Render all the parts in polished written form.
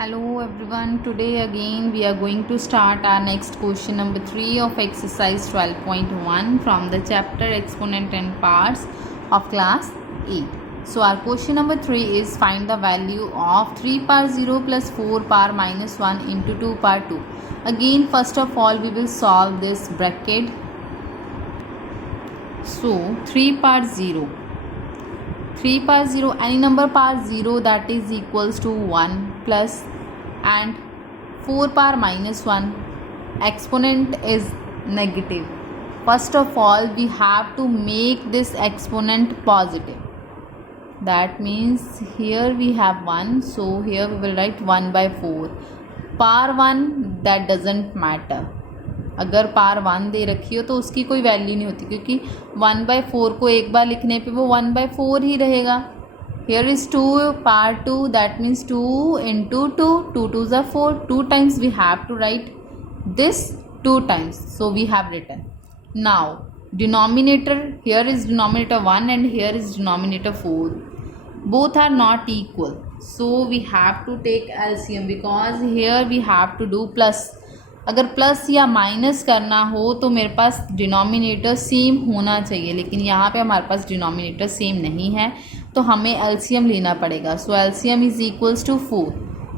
Hello everyone, today again we are going to start our next question number 3 of exercise 12.1 from the chapter exponent and parts of class 8. So our question number 3 is find the value of 3 power 0 plus 4 power minus 1 into 2 power 2. Again first of all we will solve this bracket. So 3 power 0. 3 power 0, any number power 0 that is equals to 1 plus and 4 power minus 1 exponent is negative. First of all we have to make this exponent positive. That means here we have 1, so here we will write 1 by 4. Power 1 that doesn't matter. अगर power 1 दे रखी हो तो उसकी कोई value नहीं होती क्योंकि 1 by 4 को एक बार लिखने पे वो 1 बाई 4 ही रहेगा. Here is 2 power 2 that means 2 into 2 2 2 ज़ा 4 2 times we have to write this 2 times so we have written. Now denominator, here is denominator 1 and here is denominator 4. Both are not equal so we have to take LCM because here we have to do plus. अगर plus या minus करना हो तो मेरे पास denominator same होना चाहिए, लेकिन यहाँ पे हमारे पास डिनोमिनेटर सेम नहीं है तो हमें एलसीएम लेना पड़ेगा. सो एलसीएम इज इक्वल्स टू 4.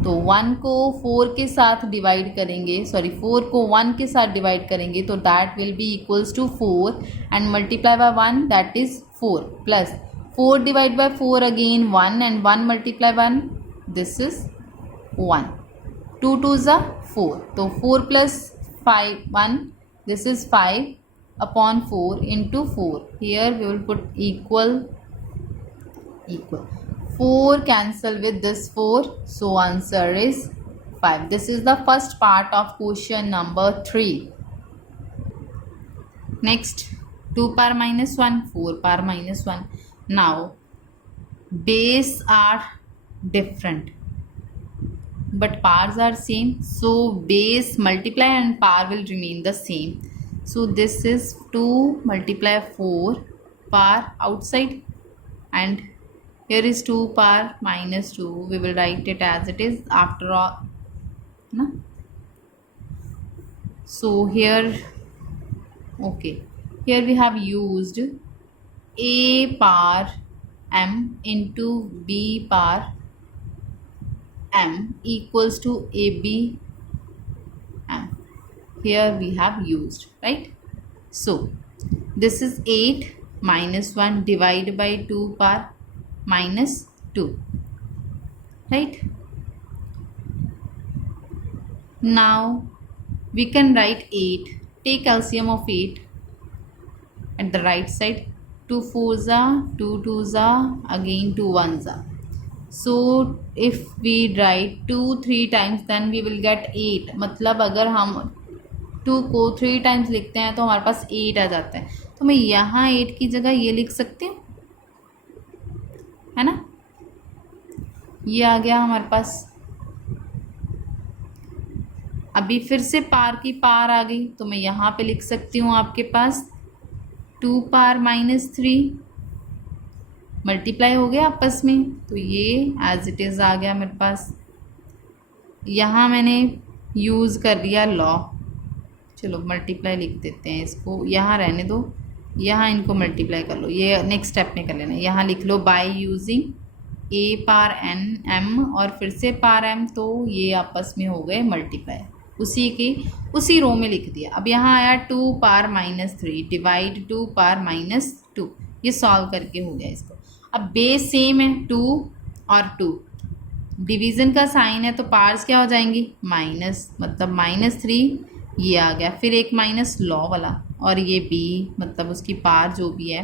तो 1 को 4 के साथ डिवाइड करेंगे, 4 को 1 के साथ डिवाइड करेंगे तो that will be equals to 4 and multiply by 1 that is 4 plus 4 divide by 4 again 1 and 1 multiply 1 this is 1. 2 2 ज़ा 4 तो 4 प्लस 5 1 this is 5 upon 4 into 4. Here we will put equal 4 cancel with this 4 so answer is 5. This is the first part of question number 3. Next 2 power minus 1 4 power minus 1. Now base are different but powers are same, so base multiply and power will remain the same. So this is 2 multiply 4 power outside and here is 2 power minus 2. We will write it as it is after all no? So here okay, here we have used a power m into b power m equals to ab m. Here we have used, right? So this is 8 minus 1 divided by 2 power minus 2, right? Now we can write 8. Take LCM of 8 at the right side. 2 4 ज़ा 2 2 ज़ा again 2 1 ज़ा. So if we write 2 3 times then we will get 8. मतलब अगर हम 2 को 3 times लिखते हैं तो हमारे पास 8 आ जाता है. तो मैं यहाँ 8 की जगह ये लिख सकती हूँ, है ना? ये आ गया हमारे पास. अभी फिर से पार की पार आ गई तो मैं यहाँ पे लिख सकती हूँ आपके पास 2 पार माइनस 3 मल्टीप्लाई हो गया आपस में तो ये एज इट इज़ आ गया मेरे पास. यहाँ मैंने यूज़ कर दिया लॉ. चलो मल्टीप्लाई लिख देते हैं इसको, यहाँ रहने दो, यहाँ इनको मल्टीप्लाई कर लो. ये नेक्स्ट स्टेप में कर लेना. यहाँ लिख लो by using A par N M और फिर से पार एम, तो ये आपस में हो गए मल्टीप्लाई. उसी रो में लिख दिया. अब यहाँ आया 2 power minus 3 divide 2 power minus 2. ये सॉल्व करके हो गया इसको. अब बेस सेम है 2 और 2, डिवीज़न का साइन है तो पार्स क्या हो जाएंगी माइनस, मतलब माइनस 3 ये आ गया. फिर एक माइनस लॉ वाला और ये बी मतलब उसकी पार जो भी है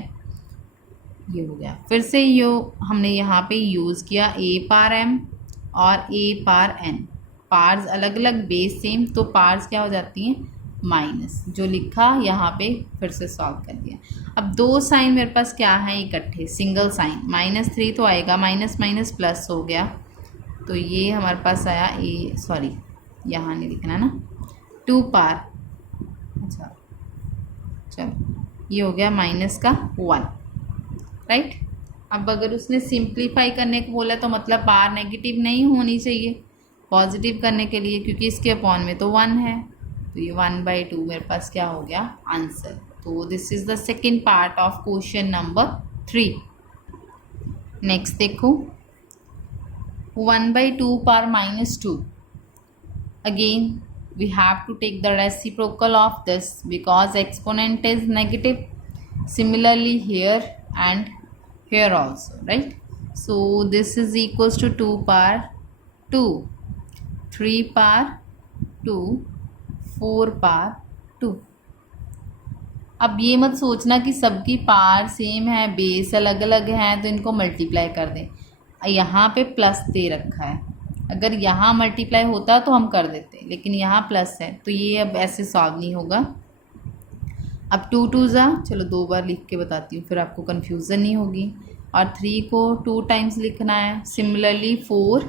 ये हो गया. फिर से यो हमने यहाँ पे यूज़ किया ए पार एम और ए पार एन. पार्स अलग अलग बेस सेम तो पार्स क्या हो जाती हैं माइनस. जो लिखा यहाँ पे फिर से सॉल्व कर दिया. अब 2 साइन मेरे पास क्या है इकट्ठे, सिंगल साइन. माइनस 3 तो आएगा, माइनस माइनस प्लस हो गया तो ये हमारे पास आया यहाँ नहीं लिखना ना 2 पार. अच्छा चलो ये हो गया माइनस का 1, राइट. अब अगर उसने सिंप्लीफाई करने को बोला तो मतलब पार नेगेटिव नहीं होनी चाहिए, पॉजिटिव करने के लिए, क्योंकि इसके अपॉन में तो 1 है, तो ये 1/2 मेरे पास क्या हो गया आंसर। तो this is the second part of question number 3। Next देखो 1/2 power -2। Again we have to take the reciprocal of this because exponent is negative. Similarly here and here also, right? So this is equals to 2 power 2, 3 power 2, 4 power 2। अब ये मत सोचना कि सबकी power same है, base अलग अलग हैं तो इनको मल्टीप्लाई कर दें। यहाँ पे प्लस दे रखा है, अगर यहाँ मल्टीप्लाई होता तो हम कर देते, लेकिन यहाँ प्लस है तो ये अब ऐसे सॉल्व नहीं होगा। अब 2 2 ज़ा, चलो 2 बार लिख के बताती हूँ फिर आपको कन्फ्यूज़न नहीं होगी। और 3 को 2 टाइम्स लिखना है। सिमिलरली 4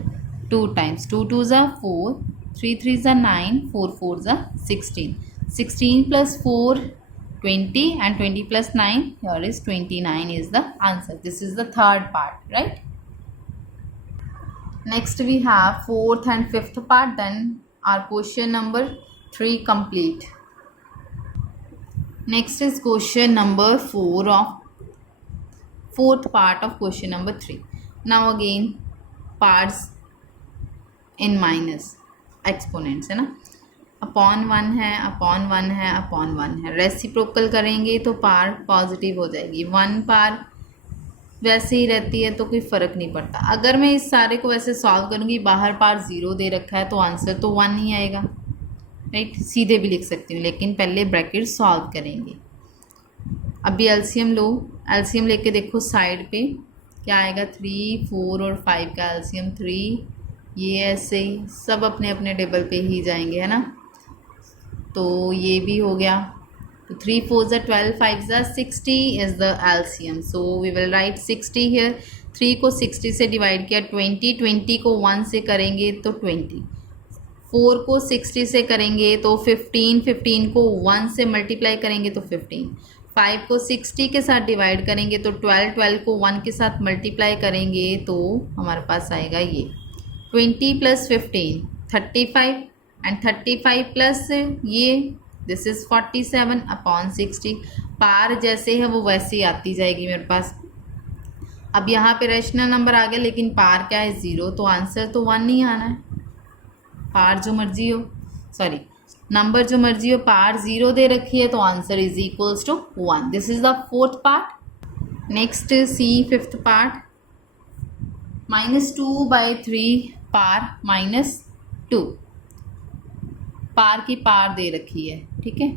2 टाइम्स, 2 2 ज़ा 4, 3 3 ज़ा 9, 4 4 ज़ा 16, 16 + 4 20 and 20 + 9 here is 29 is the answer. This is the third part, right? Next we have fourth and fifth part, then our question number 3 complete. Next is question number 4 of fourth part of question number 3. Now again parts in minus, exponents है ना, upon 1 है, upon 1 है, upon 1 है। Reciprocal करेंगे तो पार positive हो जाएगी। 1 पार वैसे ही रहती है तो कोई फ़र्क नहीं पड़ता। अगर मैं इस सारे को वैसे सॉल्व करूँगी, बाहर पार 0 दे रखा है तो आंसर तो 1 ही आएगा, राइट? सीधे भी लिख सकती हूँ, लेकिन पहले ब्रैकेट सॉल्व करेंगे। अभी एलसीएम लो, एलसीएम लेके देखो साइड पे क्या आएगा। 3 4 और 5 का एलसीएम 3, ये ऐसे ही सब अपने अपने टेबल पे ही जाएंगे, है ना। तो ये भी हो गया। तो 3 4 ज़ा 12, 5 ज़ा 60 is the LCM. So we will write 60 here. 3 को 60 से डिवाइड किया 20, 20 को 1 से करेंगे तो 20, 4 को 60 से करेंगे तो 15, 15 को 1 से मल्टीप्लाई करेंगे तो 15, 5 को 60 के साथ डिवाइड करेंगे तो 12, 12 को 1 के साथ मल्टीप्लाई करेंगे तो हमारे पास आएगा ये 20 + 15 35 एंड 35 प्लस ये दिस इज़ 47 अपॉन 60। पार जैसे है वो वैसे ही आती जाएगी मेरे पास। अब यहाँ पे रैशनल नंबर आ गया, लेकिन पार क्या है 0, तो आंसर तो 1 ही आना है। पार जो मर्जी हो, सॉरी नंबर जो मर्जी हो, पार 0 दे रखी है तो answer is equals to 1। This is the fourth part. Next see fifth part. -2/3 power -2। Power की पार दे रखी है, ठीक है।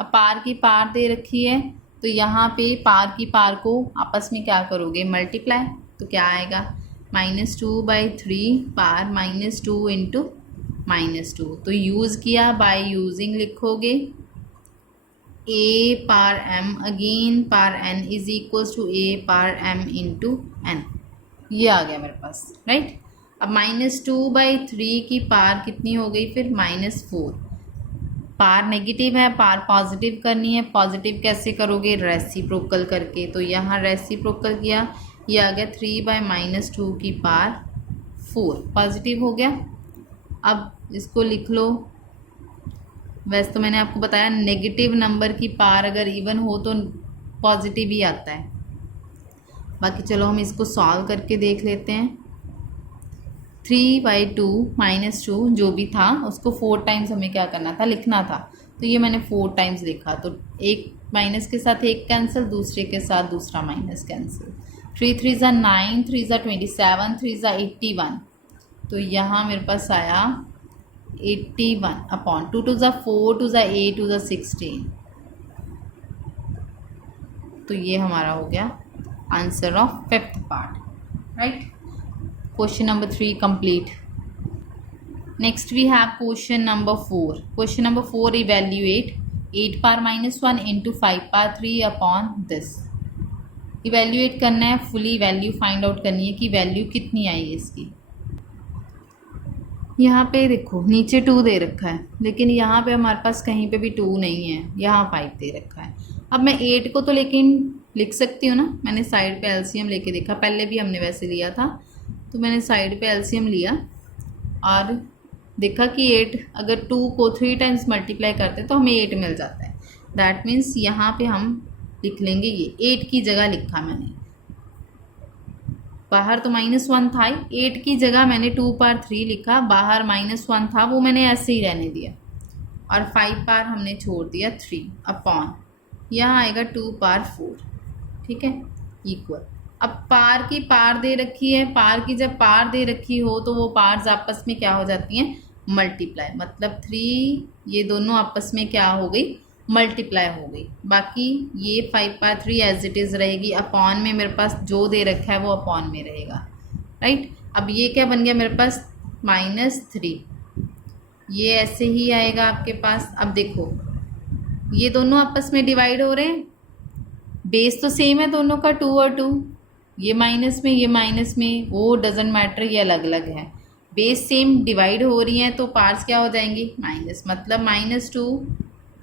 अब पार की पार दे रखी है तो यहाँ पे पार की पार को आपस में क्या करोगे, मल्टीप्लाई। तो क्या आएगा -2/3 पार -2 × -2। तो यूज़ किया, बाय यूजिंग लिखोगे a power m, again power n is equals to a power m × n। ये आ गया मेरे पास, राइट। अब -2/3 की पार कितनी हो गई फिर -4। पार नेगेटिव है, पार पॉजिटिव करनी है। पॉजिटिव कैसे करोगे, रेसिप्रोकल करके। तो यहाँ रेसिप्रोकल किया, ये आ गया 3/-2 की पार 4, पॉजिटिव हो गया। अब इसको लिख लो। वैसे तो मैंने आपको बताया नेगेटिव नंबर की पार अगर इवन हो तो पॉजिटिव ही आता है। बाकी चलो हम इसको सॉल्व करके देख लेते हैं। 3/2 -2 जो भी था उसको 4 टाइम्स हमें क्या करना था, लिखना था। तो ये मैंने 4 टाइम्स लिखा। तो एक माइनस के साथ एक कैंसिल, दूसरे के साथ दूसरा माइनस कैंसिल। 3 3 ज़ा 9, 3 ज़ा 27, 3 ज़ा 81। तो यहाँ मेरे पास आया 81 अपॉन 2 2 ज़ा 4, 2 ज़ा 8, 2 ज़ा 16। तो ये हमारा हो गया answer of fifth part, right. Question number 3 complete. Next we have question number 4. Question number 4, evaluate 8 power -1 into 5 power 3 upon this. Evaluate करना है, फुली वैल्यू फाइंड आउट करनी है कि वैल्यू कितनी आई है इसकी। यहाँ पे देखो नीचे 2 दे रखा है, लेकिन यहाँ पे हमारे पास कहीं पे भी 2 नहीं है, यहाँ 5 दे रखा है। अब मैं 8 को तो लेकिन लिख सकती हूँ ना। मैंने साइड पे एलसीएम लेके देखा, पहले भी हमने वैसे लिया था। तो मैंने साइड पे एलसीएम लिया और देखा कि 8 अगर 2 को 3 टाइम्स मल्टीप्लाई करते हैं तो हमें 8 मिल जाता है। दैट मीन्स यहाँ पे हम लिख लेंगे ये 8 की जगह लिखा मैंने, बाहर तो -1 था, 8 की जगह मैंने 2 पावर 3 लिखा, बाहर -1 था वो मैंने ऐसे ही रहने दिया, और 5 पावर हमने छोड़ दिया 3 अपॉन, यहाँ आएगा 2 पावर 4, ठीक है, इक्वल। अब पार की पार दे रखी है, पार की जब पार दे रखी हो तो वो पार्स आपस में क्या हो जाती हैं, मल्टीप्लाई, मतलब 3 ये दोनों आपस में क्या हो गई, मल्टीप्लाई हो गई। बाकी ये 5 पावर 3 एज इट इज़ रहेगी, अपॉन में मेरे पास जो दे रखा है वो अपॉन में रहेगा, राइट। अब ये क्या बन गया मेरे पास, -3, ये ऐसे ही आएगा आपके पास। अब देखो ये दोनों आपस में डिवाइड हो रहे हैं, बेस तो सेम है दोनों का 2 और 2, ये माइनस में ये माइनस में, वो डजेंट मैटर, ये अलग अलग है, बेस सेम डिवाइड हो रही हैं तो पार्ट्स क्या हो जाएंगी, माइनस, मतलब -2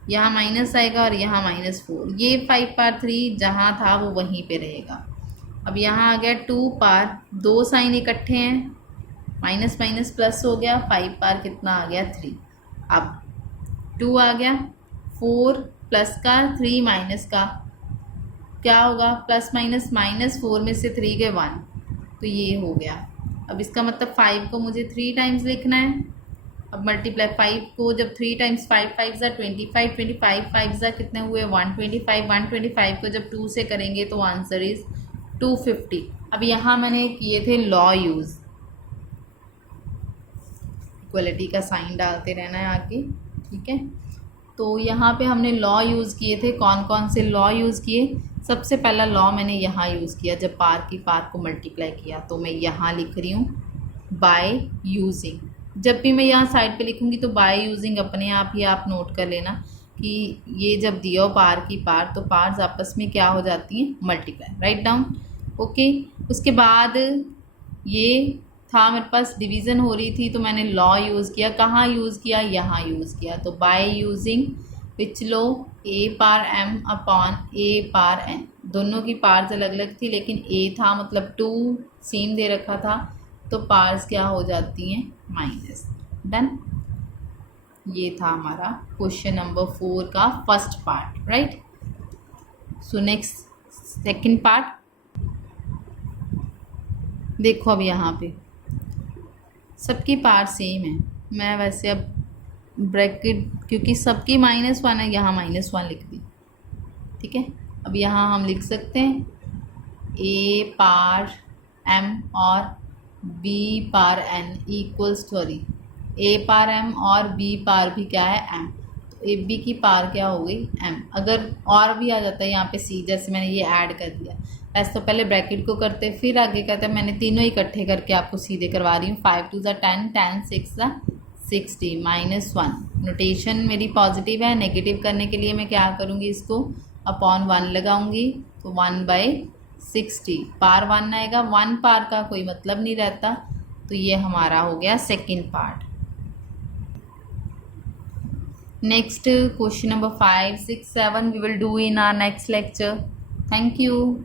यहाँ माइनस आएगा और यहाँ -4, ये 5 पावर 3 जहाँ था वो वहीं पे रहेगा। अब यहाँ आ गया 2 पावर, दो साइन इकट्ठे हैं, माइनस माइनस प्लस हो गया, 5 पावर कितना आ गया 3, अब 2 आ गया, 4 प्लस का 3 माइनस का क्या होगा, प्लस माइनस, -4 में से 3 गए 1, तो ये हो गया। अब इसका मतलब 5 को मुझे 3 टाइम्स लिखना है। अब मल्टीप्लाई 5 को जब 3 टाइम्स, 5 5 ज़ा 25, 25 5 ज़ा कितने हुए 125, 125 को जब 2 से करेंगे तो आंसर इज़ 250। अब यहाँ मैंने किए थे लॉ यूज़, इक्वलिटी का साइन डालते रहना है आगे, ठीक है। तो यहाँ पे हमने लॉ यूज़ किए थे, कौन कौन से लॉ यूज़ किए, सबसे पहला लॉ मैंने यहाँ यूज़ किया जब पार की पार को मल्टीप्लाई किया, तो मैं यहाँ लिख रही हूँ बाय यूजिंग, जब भी मैं यहाँ साइड पे लिखूँगी तो बाय यूजिंग अपने आप ही आप नोट कर लेना कि ये जब दिया हो पार की पार तो पार्स आपस में क्या हो जाती हैं, मल्टीप्लाई, राइट डाउन, ओके। उसके बाद ये था मेरे पास डिवीज़न हो रही थी तो मैंने लॉ यूज़ किया, कहाँ यूज़ किया, यहाँ यूज़ किया, तो बाय यूजिंग विच लो a power m upon a power n, दोनों की पार्स अलग अलग थी लेकिन a था मतलब 2 सेम दे रखा था तो पार्स क्या हो जाती हैं, माइनस, डन। ये था हमारा क्वेश्चन नंबर 4 का first part, right. So next second part देखो, अब यहाँ पे सबकी पार्ट सेम है, मैं वैसे अब ब्रैकेट क्योंकि सबकी -1 है यहाँ -1 लिख दी, ठीक है। अब यहाँ हम लिख सकते हैं a पार m और b power n equals, sorry a power m और b पार भी क्या है m, तो ए बी की पार क्या हो गई m, अगर और भी आ जाता है यहाँ पे c, जैसे मैंने ये ऐड कर दिया, ऐसे तो पहले ब्रैकेट को करते फिर आगे करते, मैंने तीनों इकट्ठे करके आपको सीधे करवा रही हूँ, 5 2 ज़ा 10, 10 6 ज़ा 60, -1, नोटेशन मेरी पॉजिटिव है, नेगेटिव करने के लिए मैं क्या करूँगी, इसको अपॉन 1 लगाऊंगी, तो 1/60, पार 1 आएगा, 1 पार का कोई मतलब नहीं रहता, तो ये हमारा हो गया second part. Next question number 5 6 7 we will do in our next lecture. Thank you.